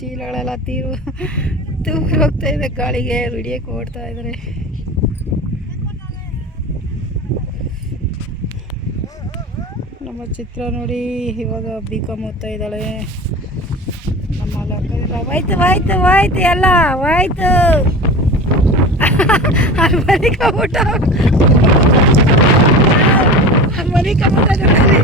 ಚೀಲಗಳೆಲ್ಲ ತೂರಿ ಹೋಗ್ತಾ ಇದೆ ಗಾಳಿಗೆ. ವಿಡಿಯೋಕ್ಕೆ ಓಡ್ತಾ ಇದ್ದಾರೆ. ನಮ್ಮ ಚಿತ್ರ ನೋಡಿ, ಇವಾಗ B.Com ಓದ್ತಾ ಇದ್ದಾಳೆ. ನಮ್ಮ ಲಕ್ಕದಿಲ್ಲ. ಹೋಯ್ತು ಎಲ್ಲ ಹೋಯ್ತು. ಮನೆ ಕಬಿಟ್ಟ ನೋಡಿ.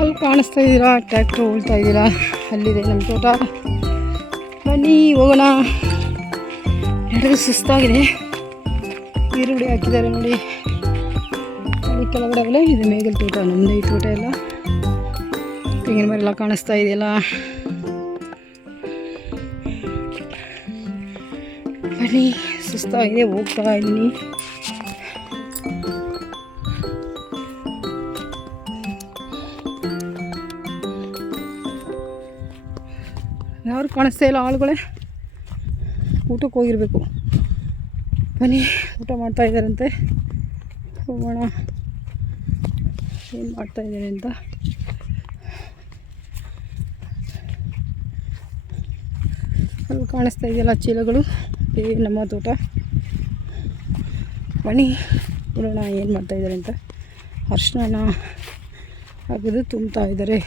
ಅಲ್ಲಿ ಕಾಣಿಸ್ತಾ ಇದ್ದೀರಾ, ಟ್ರ್ಯಾಕ್ಟ್ರ್ ಉಳ್ತಾ ಇದ್ದೀರಾ, ಅಲ್ಲಿದೆ ನಮ್ಮ ತೋಟ. ಬನ್ನಿ ಹೋಗೋಣ. ನಡೆದು ಸುಸ್ತಾಗಿದೆ. ಈರುಳ್ಳಿ ಹಾಕಿದ್ದಾರೆ ನೋಡಿ. ಅಲ್ಲಿ ಕೆಳಗಡೆ ಅವೆಲ್ಲ ಇದು ಮೇಗಲ್ ತೋಟ, ನಮ್ಮದೇ ಈ ತೋಟ ಎಲ್ಲ. ತೆಂಗಿನ ಮರ ಎಲ್ಲ ಕಾಣಿಸ್ತಾ ಇದೆಯಲ್ಲ. ಬನ್ನಿ, ಸುಸ್ತಾಗಿದೆ, ಹೋಗ್ತಾ ಇದ್ದೀನಿ. ಯಾರು ಕಾಣಿಸ್ತಾ ಇಲ್ಲ ಆಳುಗಳೇ. ಊಟಕ್ಕೆ ಹೋಗಿರಬೇಕು. ಬನ್ನಿ, ಊಟ ಮಾಡ್ತಾ ಇದ್ದಾರಂತೆ. ಹೋಗೋಣ ಏನು ಮಾಡ್ತಾ ಇದ್ದಾರೆ ಅಂತ. ಅಲ್ಲಿ ಕಾಣಿಸ್ತಾ ಇದೆಯಲ್ಲ ಚೀಲಗಳು, ನಮ್ಮ ತೋಟ. ಬನ್ನಿ ನೋಡೋಣ ಏನು ಮಾಡ್ತಾ ಇದ್ದಾರೆ ಅಂತ. ಅರ್ಶಿನ ಅಗದು ತುಂಬ್ತಾ ಇದ್ದಾರೆ.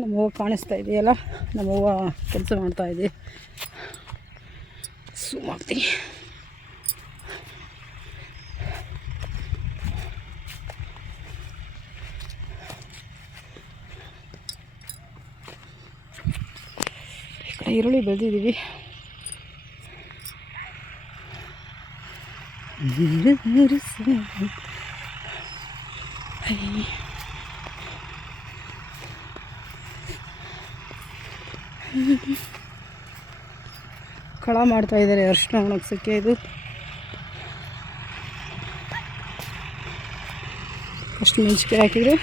ನಮ್ಮವ್ವ ಕಾಣಿಸ್ತಾ ಇದೆಯಲ್ಲ, ನಮ್ಮವ್ವ ಕೆಲಸ ಮಾಡ್ತಾಯಿದೆ. ಮಾಡ್ತೀನಿ. ಈ ಕಡೆ ಈರುಳ್ಳಿ ಬೆಳೆದಿದ್ದೀವಿ. ಕಳ ಮಾಡ್ತಾ ಇದ್ದಾರೆ ಅರಿಶಿನ ಒಣಗ್ಸೋಕ್ಕೆ. ಇದು ಅಷ್ಟು ಮೆಣಸಿನ್ಕಾಯಿ ಹಾಕಿದರೆ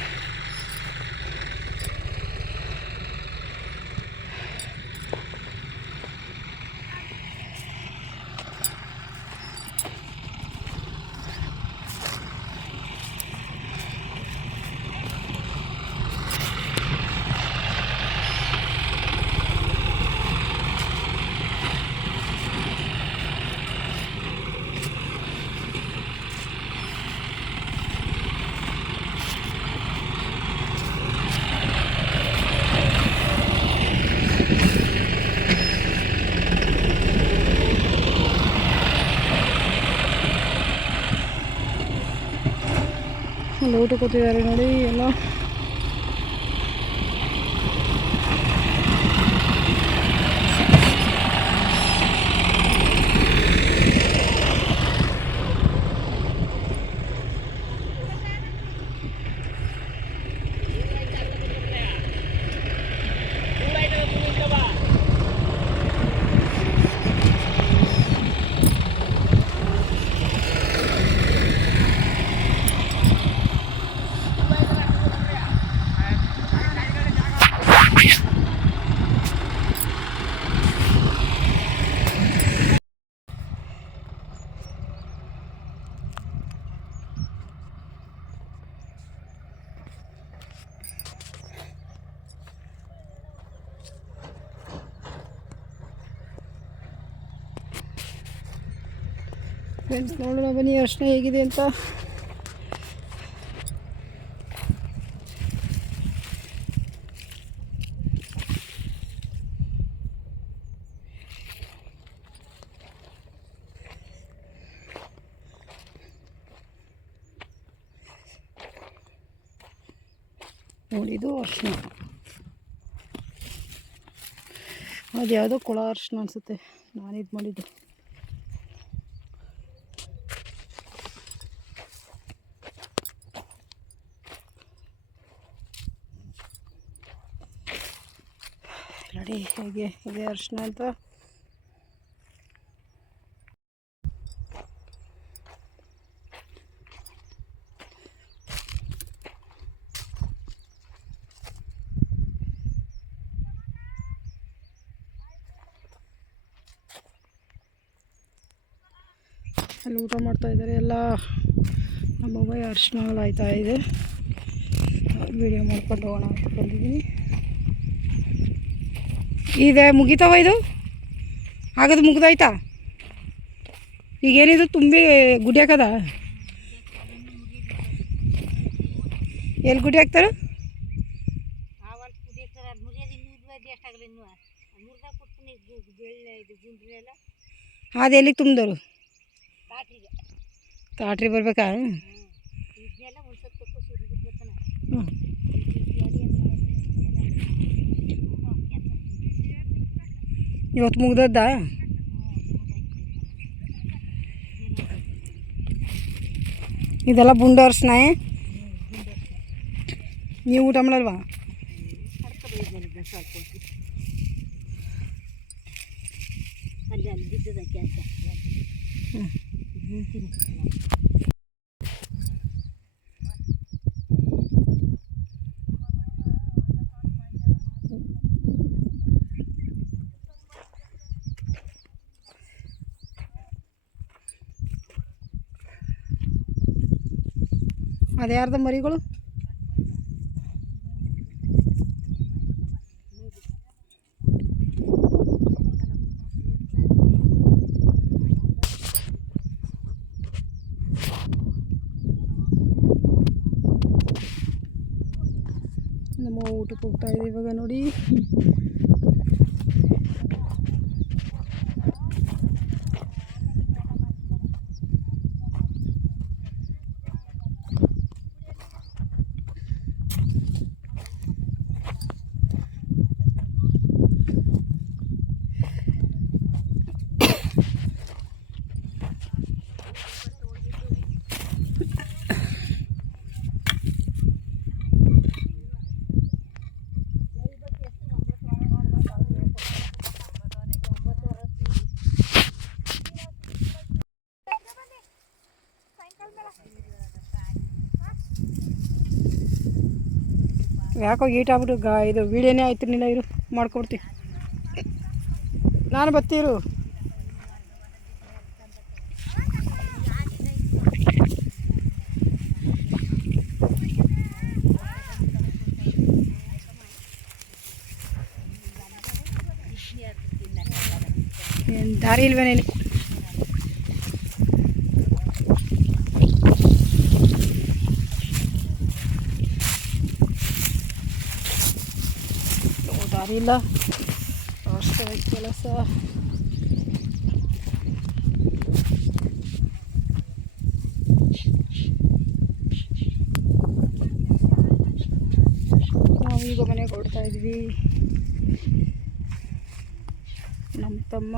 ಅಲ್ಲಿ ಊಟ ಕೂತಿದ್ದಾರೆ ನೋಡಿ ಎಲ್ಲ. ಫ್ರೆಂಡ್ಸ್ ನೋಡೋಣ ಬನ್ನಿ ಅರ್ಶಿನ ಹೇಗಿದೆ ಅಂತ. ನೋಡಿ ಇದು ಅರ್ಶಿನ, ಅದು ಯಾವುದೋ ಕೊಳ ಅರ್ಶಿನ ಅನಿಸುತ್ತೆ, ನಾನು ಇದು ಮಾಡಿದ್ದು. ನೋಡಿ ಹೇಗೆ ಇದೆ ಅರ್ಶಿನ ಅಂತ. ಅಲ್ಲಿ ಊಟ ಮಾಡ್ತಾ ಇದ್ದಾರೆ ಎಲ್ಲ. ನಮ್ಮ ಮೊಬೈಲ್ ಅರ್ಶಿನಗಳು ಆಯ್ತಾ ಇದೆ, ವಿಡಿಯೋ ಮಾಡ್ಕೊಂಡು ಹೋಗೋಣ ಅಂತ ಬಂದಿದ್ದೀನಿ. ಇದೆ ಮುಗಿತಾವ, ಇದು ಆಗದು ಮುಗಿದಾಯ್ತಾ? ಈಗೇನಿದು ತುಂಬಿ ಗುಡಿ ಹಾಕದ? ಎಲ್ಲಿ ಗುಡಿ ಹಾಕ್ತಾರೆ? ಅದು ಎಲ್ಲಿಗೆ ತುಂಬಿದವರು? ತಾಟ್ರಿ ಬರ್ಬೇಕಾ? ಇವತ್ತು ಮುಗ್ದದ್ದ? ಇದೆಲ್ಲ ಬುಂಡ ಅರ್ಶಿನ. ನೀವು ಊಟ ಮಾಡಲ್ವಾ? ಅದು ಯಾರ್ದ ಮರಿಗಳು? ನಮ್ಮ ಊಟಕ್ಕೆ ಹೋಗ್ತಾ ಇದೆ ಇವಾಗ ನೋಡಿ. ಯಾಕೋ ಗೀಟ್ ಆಗ್ಬಿಟ್ಟು ಇದು ವೀಡಿಯೋನೇ ಆಯ್ತಿರ್ಲಿಲ್ಲ. ಇರು ಮಾಡ್ಕೊಡ್ತೀವಿ, ನಾನು ಬರ್ತೀರು. ಏನು ದಾರಿ ಇಲ್ವೇನೇನು? ದಾರಿ ಇಲ್ಲ, ಅಷ್ಟೇ ಕೆಲಸ. ನಾವೀಗ ಮನೆಗೆ ಹೊರಡ್ತಾ ಇದ್ವಿ. ನಮ್ಮ ತಮ್ಮ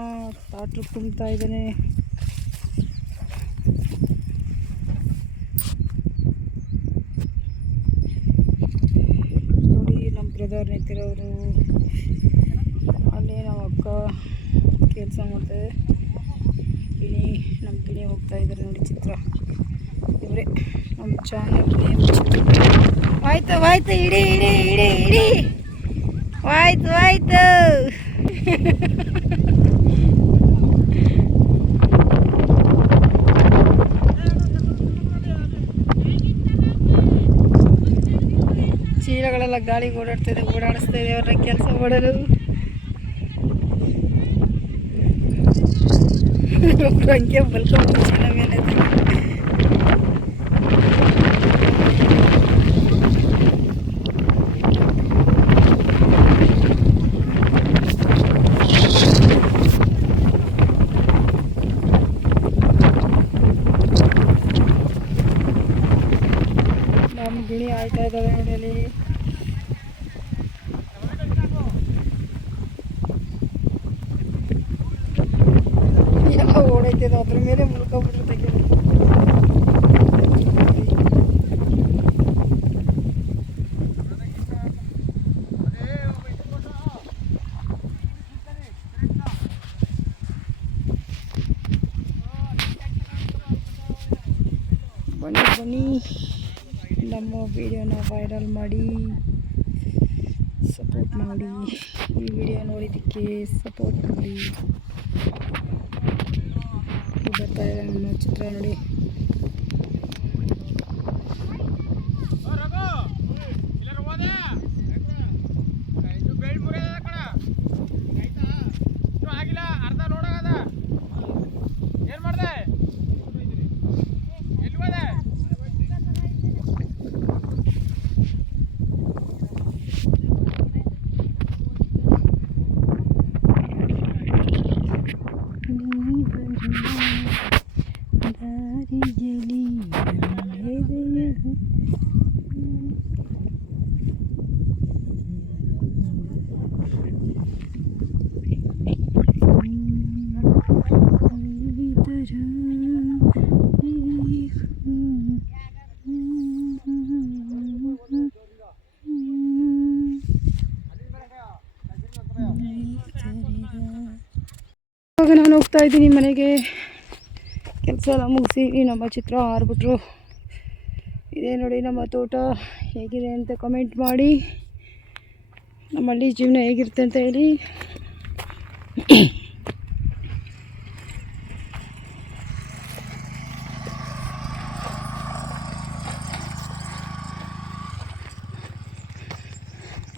ತಾಟ್ರು ತುಂಬ್ತಾ ಇದ್ದಾನೆ. ನೋಡಿ ನಮ್ಮ ಬ್ರದರ್ ನಿಂತಿರೋರು, ಅಲ್ಲಿ ನಮ್ಮ ಅಕ್ಕ ಕೆಲಸ ಮಾಡ್ತಾಯಿದೆ. ನಮ್ಮ ಗಿಣಿ ಹೋಗ್ತಾ ಇದ್ದಾರೆ ನೋಡಿ. ಚಿತ್ರ ಇವರೇ ನಮ್ಮ ಚಾನಲ್ ನೇಮ್. ಆಯ್ತು ಇಡಿ ಇಡಿ ಇಡಿ ಇಡಿ ಆಯ್ತು. ಚೀಲಗಳೆಲ್ಲ ಗಾಳಿಗೆ ಓಡಾಡಿಸ್ತಾ ಇದೆ ಅವ್ರನ್ನ ಕೆಲಸ ಮಾಡಲು. ಒಬ್ರು ಹಂಗೆ ಮಲ್ಕೊಂಡು ಚೆನ್ನಾಗಿ ಮೇಲೆ ನಮ್ಮ ಗಿಣಿ ಆಯ್ತಾ ಇದ್ದಾವೆ ನೋಡಿ. ಎಲ್ಲ ಓಡೈತಿದೆ ಅದ್ರ ಮೇಲೆ ಮುಳ್ಕೊಬಿಟ್ರೆ ಬನ್ನಿ ಬನ್ನಿ ನಮ್ಮ ವಿಡಿಯೋನ ವೈರಲ್ ಮಾಡಿ ಸಪೋರ್ಟ್ ಮಾಡಿ. ಈ ವಿಡಿಯೋ ನೋಡಿದ್ದಕ್ಕೆ ಸಪೋರ್ಟ್ ಮಾಡಿ. ಬರ್ತಾ ಇದೆ ನಮ್ಮ ಚಿತ್ರ ನೋಡಿ. ಇವಾಗ ನಾನು ಹೋಗ್ತಾ ಇದ್ದೀನಿ ಮನೆಗೆ. ಕೆಲಸ ಎಲ್ಲ ಮುಗಿಸಿ ನಮ್ಮ ಚಿತ್ರ ಆರ್ಬಿಟ್ರು. ಇದೇ ನೋಡಿ ನಮ್ಮ ತೋಟ ಹೇಗಿದೆ ಅಂತ ಕಮೆಂಟ್ ಮಾಡಿ. ನಮ್ಮ ಹಳ್ಳಿ ಜೀವನ ಹೇಗಿರುತ್ತೆ ಅಂತ ಹೇಳಿ.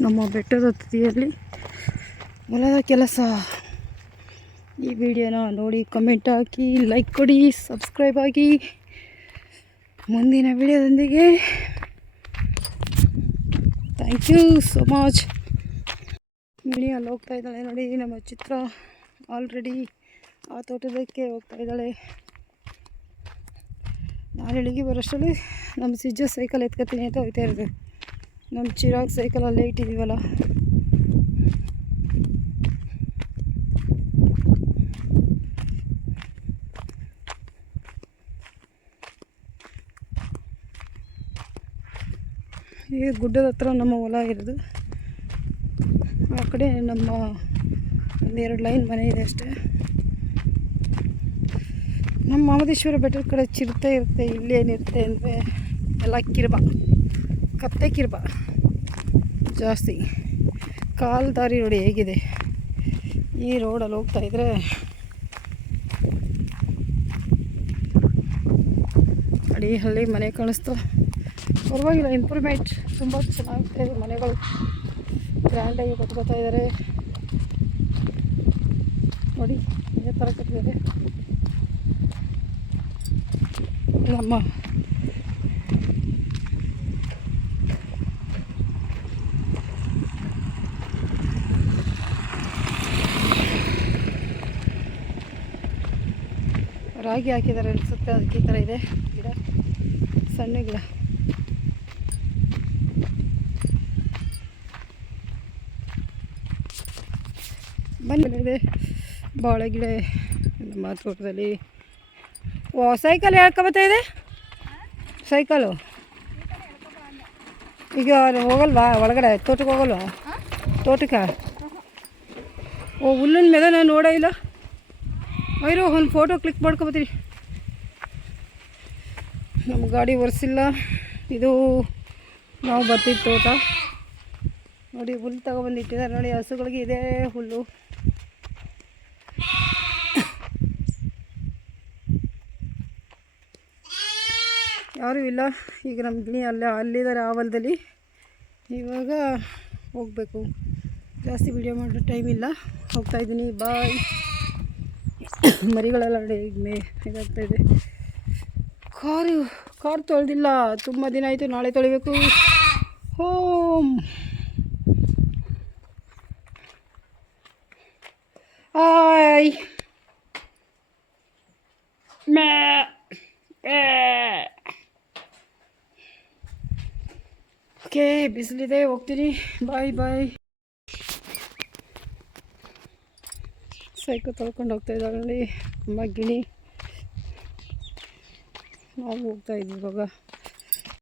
ನಮ್ಮ ಬೆಟ್ಟದ ತುದಿಯಲ್ಲಿ ಹೊಲದ ಕೆಲಸ. ಈ ವಿಡಿಯೋನ ನೋಡಿ ಕಮೆಂಟ್ ಹಾಕಿ, ಲೈಕ್ ಕೊಡಿ, ಸಬ್ಸ್ಕ್ರೈಬ್ ಆಗಿ. ಮುಂದಿನ ವಿಡಿಯೋದೊಂದಿಗೆ ಥ್ಯಾಂಕ್ ಯು ಸೋ ಮಚ್. ಮಿಣಿ ಅಲ್ಲಿ ಹೋಗ್ತಾ ಇದ್ದಾಳೆ ನೋಡಿ ನಮ್ಮ ಚಿತ್ರ. ಆಲ್ರೆಡಿ ಆ ತೋಟದಕ್ಕೆ ಹೋಗ್ತಾ ಇದ್ದಾಳೆ. ನಾನು ಇಳಿಗೆ ಬರೋಷ್ಟರಲ್ಲಿ ನಮ್ಮ ಸಿಜ್ಜ ಸೈಕಲ್ ಎತ್ಕೊತೀನಿ ಅಂತ ಹೋಗ್ತಾ ಇರೋದು. ನಮ್ಮ ಚಿರಾಗ್ ಸೈಕಲಲ್ಲೇ ಇಟ್ಟಿದ್ದೀವಲ್ಲ. ಈ ಗುಡ್ಡದ ಹತ್ರ ನಮ್ಮ ಹೊಲ ಇರೋದು. ಆ ಕಡೆ ನಮ್ಮ ಒಂದೆರಡು ಲೈನ್ ಮನೆ ಇದೆ ಅಷ್ಟೇ. ನಮ್ಮ ಮಾಮದೇಶ್ವರ ಬೆಟ್ಟದ ಕಡೆ ಚಿರತೆ ಇರುತ್ತೆ. ಇಲ್ಲೇನಿರುತ್ತೆ ಅಂದರೆ ಎಲ್ಲ ಕಿರ್ಬ, ಕತ್ತೆ ಕಿರ್ಬ ಜಾಸ್ತಿ. ಕಾಲು ದಾರಿ ನೋಡಿ ಹೇಗಿದೆ. ಈ ರೋಡಲ್ಲಿ ಹೋಗ್ತಾಯಿದ್ರೆ ಅಡಿ ಹಳ್ಳಿ ಮನೆ ಕಾಣಿಸ್ತಾ. ಪರವಾಗಿಲ್ಲ, ಇಂಪ್ರೂವ್ಮೆಂಟ್ ತುಂಬ ಚೆನ್ನಾಗಿದೆ. ಮನೆಗಳು ಗ್ರ್ಯಾಂಡಾಗಿ ಕಟ್ಕೋತಾ ಇದ್ದಾರೆ ನೋಡಿ. ಇದೇ ಥರ ಕಟ್ಟಿದ್ದಾರೆ ನಮ್ಮ ರಾಗಿ ಹಾಕಿದ್ದಾರೆ ಅನಿಸುತ್ತೆ. ಅದಕ್ಕೆ ಈ ಥರ ಇದೆ ಗಿಡ, ಸಣ್ಣ ಗಿಡ. ಬಂದಿದೆ ಬಾಳೆ ಗಿಡ ನಮ್ಮ ತೋಟದಲ್ಲಿ. ಓ, ಸೈಕಲ್ ಹೇಳ್ಕೊಬತ್ತಾ ಇದೆ. ಸೈಕಲು ಈಗ ಹೋಗಲ್ವಾ ಒಳಗಡೆ? ತೋಟಕ್ಕೆ ಹೋಗಲ್ವಾ? ತೋಟಕ್ಕೆ ಓ, ಹುಲ್ಲಿನ ಮೇಲೆ ನಾನು ನೋಡೇ ಇಲ್ಲ. ಐರೋ ಒಂದು ಫೋಟೋ ಕ್ಲಿಕ್ ಮಾಡ್ಕೊಬತ್ತೀರಿ. ನಮ್ಮ ಗಾಡಿ ಒರೆಸಿಲ್ಲ. ಇದು ನಾವು ಬರ್ತಿದ್ದು ತೋಟ ನೋಡಿ. ಹುಲ್ಲು ತಗೊಬಂದಿಟ್ಟಿದ್ದಾರೆ ನೋಡಿ. ಹಸುಗಳಿಗೆ ಇದೇ ಹುಲ್ಲು. ಯಾರೂ ಇಲ್ಲ ಈಗ. ನಮ್ಮ ಗಿಣಿ ಅಲ್ಲಿದ್ದಾರೆ ಆವಲದಲ್ಲಿ. ಇವಾಗ ಹೋಗಬೇಕು. ಜಾಸ್ತಿ ವಿಡಿಯೋ ಮಾಡೋ ಟೈಮ್ ಇಲ್ಲ. ಹೋಗ್ತಾಯಿದ್ದೀನಿ. ಬಾಯ್. ಮರಿಗಳೆಲ್ಲ ನೋಡಿ ಇದಾಗ್ತಾ ಇದೆ. ಕಾರು ತೊಳೆದಿಲ್ಲ, ತುಂಬ ದಿನ ಆಯಿತು, ನಾಳೆ ತೊಳಿಬೇಕು. ಹೋಮ್ ಆಯ್ ಮ್ಯಾ ಓಕೆ, ಬಿಸಿಲಿದೆ, ಹೋಗ್ತೀನಿ. ಬಾಯ್ ಬಾಯ್. ಸೈಕಲ್ ತೊಳ್ಕೊಂಡು ಹೋಗ್ತಾ ಇದ್ದಾಳೆ ಅಮ್ಮ ಗಿಣಿ. ನಾವು ಹೋಗ್ತಾ ಇದ್ವಿ ಇವಾಗ.